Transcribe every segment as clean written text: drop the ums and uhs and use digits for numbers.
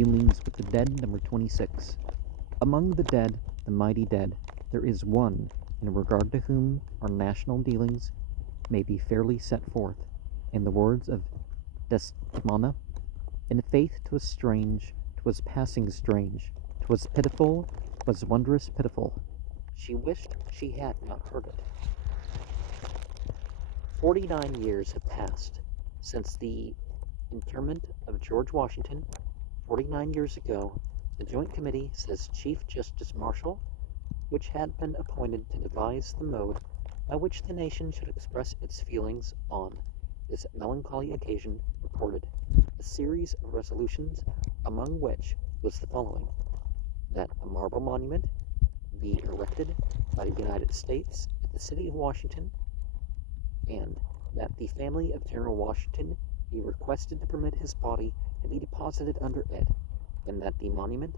Dealings with the Dead, number 26. Among the dead, the mighty dead, there is one in regard to whom our national dealings may be fairly set forth. In the words of Desdemona, in faith 'twas strange, 'twas passing strange, 'twas pitiful, 'twas wondrous pitiful. She wished she had not heard it. 49 years have passed since the interment of George Washington. 49 years ago, the Joint Committee, says Chief Justice Marshall, which had been appointed to devise the mode by which the nation should express its feelings on this melancholy occasion, reported a series of resolutions, among which was the following: that a marble monument be erected by the United States at the city of Washington, and that the family of General Washington be requested to permit his body to be deposited under it, and that the monument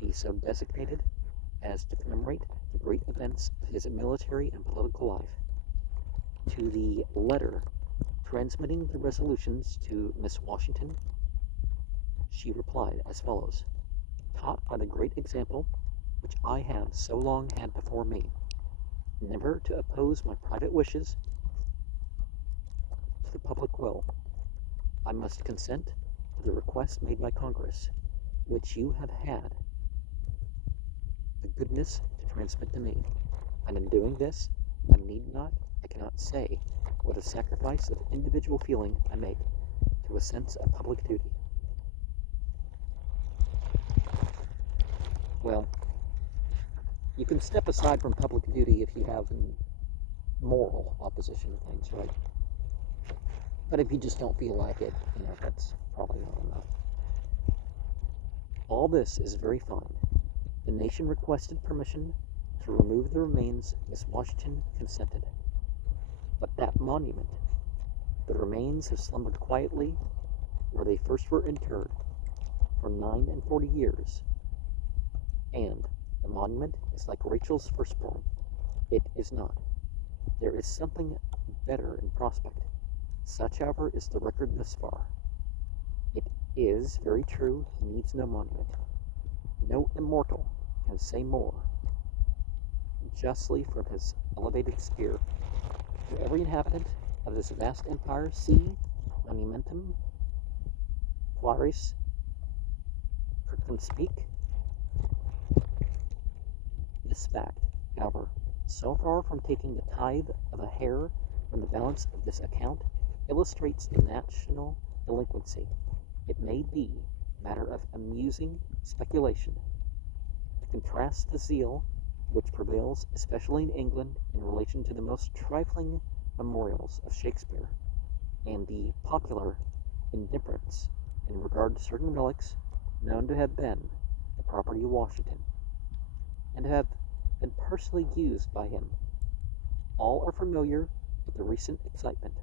be so designated as to commemorate the great events of his military and political life. To the letter transmitting the resolutions to Miss Washington, she replied as follows: taught by the great example which I have so long had before me, never to oppose my private wishes to the public will, I must consent to the request made by Congress, which you have had the goodness to transmit to me, and in doing this, I cannot say what a sacrifice of individual feeling I make to a sense of public duty. Well, you can step aside from public duty if you have moral opposition to things, right? But if you just don't feel like it, that's probably not enough. All this is very fine. The nation requested permission to remove the remains. Miss Washington consented. But that monument, the remains have slumbered quietly where they first were interred for 49 years. And the monument is like Rachel's firstborn. It is not. There is something better in prospect. Such, however, is the record thus far. It is very true he needs no monument. No immortal can say more justly from his elevated sphere. To every inhabitant of this vast empire, see monumentum quaeris circumspic. This fact, however, so far from taking the tithe of a hair from the balance of this account, illustrates the national delinquency. It may be matter of amusing speculation to contrast the zeal which prevails, especially in England, in relation to the most trifling memorials of Shakespeare, and the popular indifference in regard to certain relics known to have been the property of Washington, and have been personally used by him. All are familiar with the recent excitement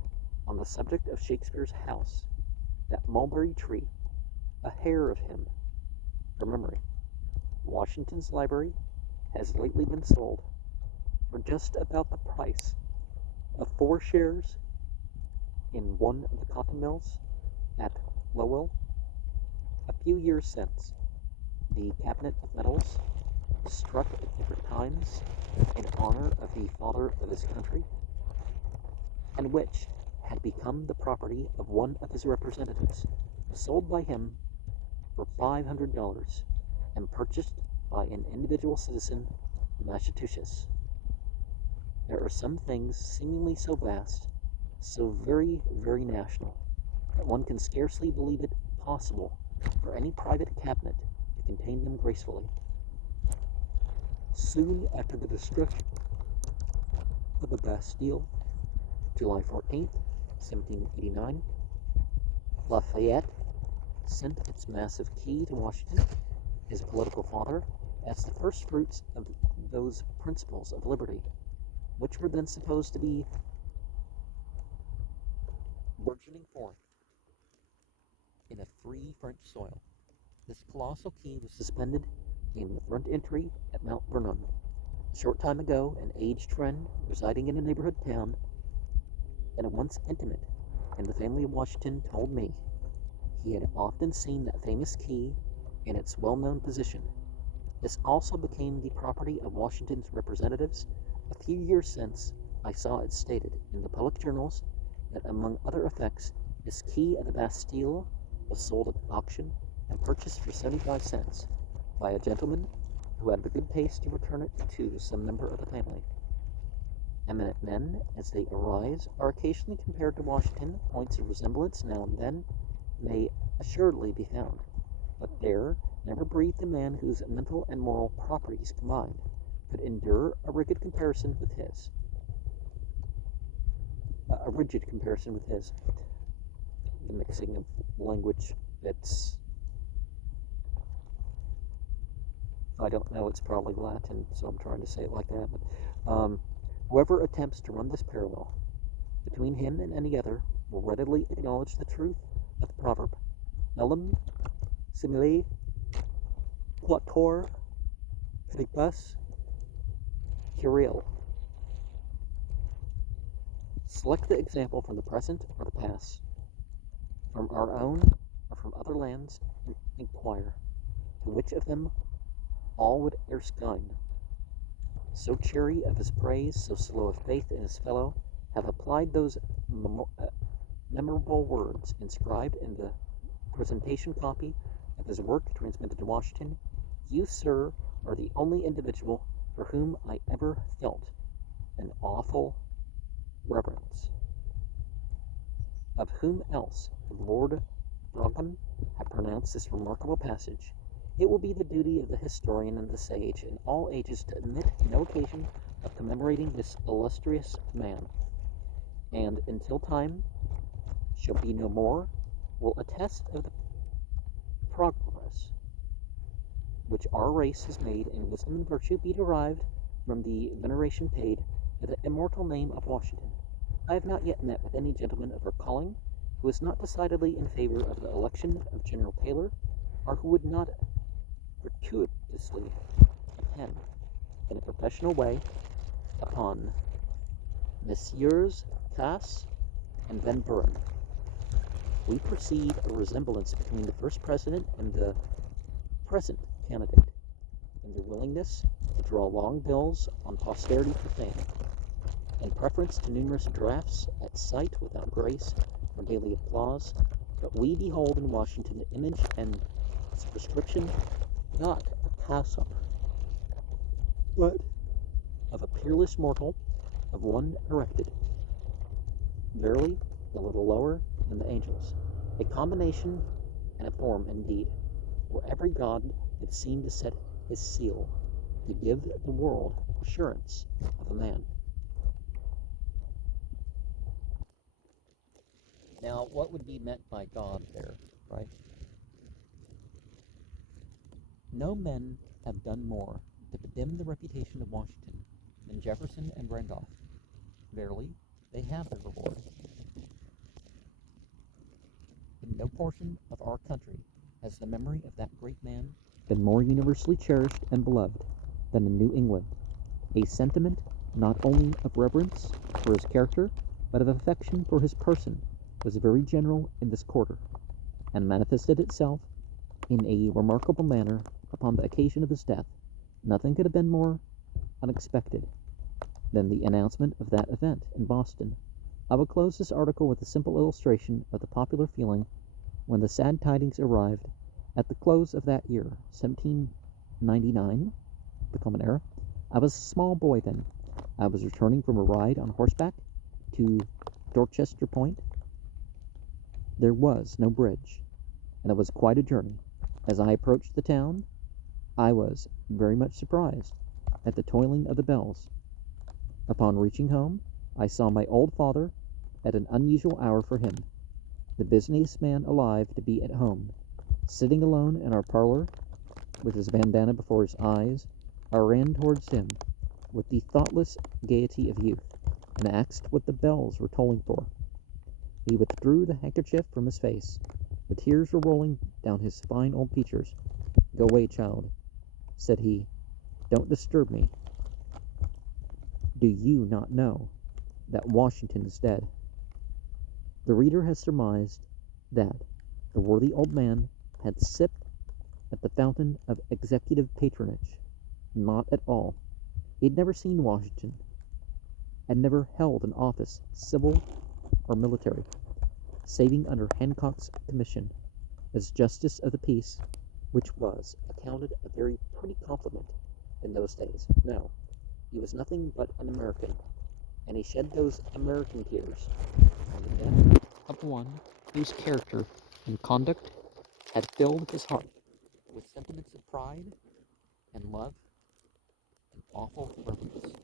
on the subject of Shakespeare's house, that mulberry tree, a hair of him, for memory. Washington's library has lately been sold for just about the price of 4 shares in one of the cotton mills at Lowell. A few years since, the Cabinet of Medals, struck at different times in honor of the father of his country, and which had become the property of one of his representatives, sold by him for $500 and purchased by an individual citizen of Massachusetts. There are some things seemingly so vast, so very, very national, that one can scarcely believe it possible for any private cabinet to contain them gracefully. Soon after the destruction of the Bastille, July 14th, 1789, Lafayette sent its massive key to Washington, his political father, as the first fruits of those principles of liberty, which were then supposed to be burgeoning forth in a free French soil. This colossal key was suspended in the front entry at Mount Vernon. A short time ago, an aged friend residing in a neighborhood town, and at once intimate in the family of Washington, told me he had often seen that famous key in its well-known position. This also became the property of Washington's representatives. A few years since, I saw it stated in the public journals that, among other effects, this key of the Bastille was sold at auction and purchased for 75 cents by a gentleman who had the good taste to return it to some member of the family. Eminent men, as they arise, are occasionally compared to Washington. Points of resemblance now and then may assuredly be found, but there never breathed a man whose mental and moral properties combined could endure a rigid comparison with his. The mixing of language that's, I don't know, it's probably Latin, so I'm trying to say it like that, but whoever attempts to run this parallel between him and any other will readily acknowledge the truth of the proverb, Bellum simile quator pedibus curril. Select the example from the present or the past, from our own or from other lands, and inquire, to which of them all would Erskine, so chary of his praise, so slow of faith in his fellow, have applied those memorable words inscribed in the presentation copy of his work transmitted to Washington. You, sir, are the only individual for whom I ever felt an awful reverence. Of whom else would Lord Brougham have pronounced this remarkable passage? It will be the duty of the historian and the sage in all ages to omit no occasion of commemorating this illustrious man, and until time shall be no more, will attest of the progress which our race has made in wisdom and virtue be derived from the veneration paid to the immortal name of Washington. I have not yet met with any gentleman of our calling who is not decidedly in favor of the election of General Taylor, or who would not gratuitously attend in a professional way upon Messieurs Cass and Van Buren. We perceive a resemblance between the first president and the present candidate in their willingness to draw long bills on posterity for fame, in preference to numerous drafts at sight without grace or daily applause. But we behold in Washington the image and superscription, not a pass-up, but of a peerless mortal, of one erected, verily, a little lower than the angels, a combination and a form indeed, where every god had seemed to set his seal to give the world assurance of a man. Now, what would be meant by God there, right? No men have done more to bedim the reputation of Washington than Jefferson and Randolph. Verily, they have their reward. In no portion of our country has the memory of that great man been more universally cherished and beloved than in New England. A sentiment not only of reverence for his character, but of affection for his person was very general in this quarter, and manifested itself in a remarkable manner upon the occasion of his death. Nothing could have been more unexpected than the announcement of that event in Boston. I will close this article with a simple illustration of the popular feeling when the sad tidings arrived at the close of that year, 1799, the Common Era. I was a small boy then. I was returning from a ride on horseback to Dorchester Point. There was no bridge, and it was quite a journey. As I approached the town, I was very much surprised at the tolling of the bells. Upon reaching home, I saw my old father at an unusual hour for him, the busiest man alive to be at home, sitting alone in our parlor with his bandana before his eyes. I ran towards him with the thoughtless gaiety of youth, and asked what the bells were tolling for. He withdrew the handkerchief from his face. The tears were rolling down his fine old features. "Go away, child," said he. "Don't disturb me. Do you not know that Washington is dead?" The reader has surmised that the worthy old man had sipped at the fountain of executive patronage. Not at all. He'd never seen Washington, had never held an office, civil or military, saving under Hancock's commission as Justice of the Peace, which was accounted a very pretty compliment in those days. No, he was nothing but an American, and he shed those American tears on the death of one whose character and conduct had filled his heart with sentiments of pride and love and awful reverence.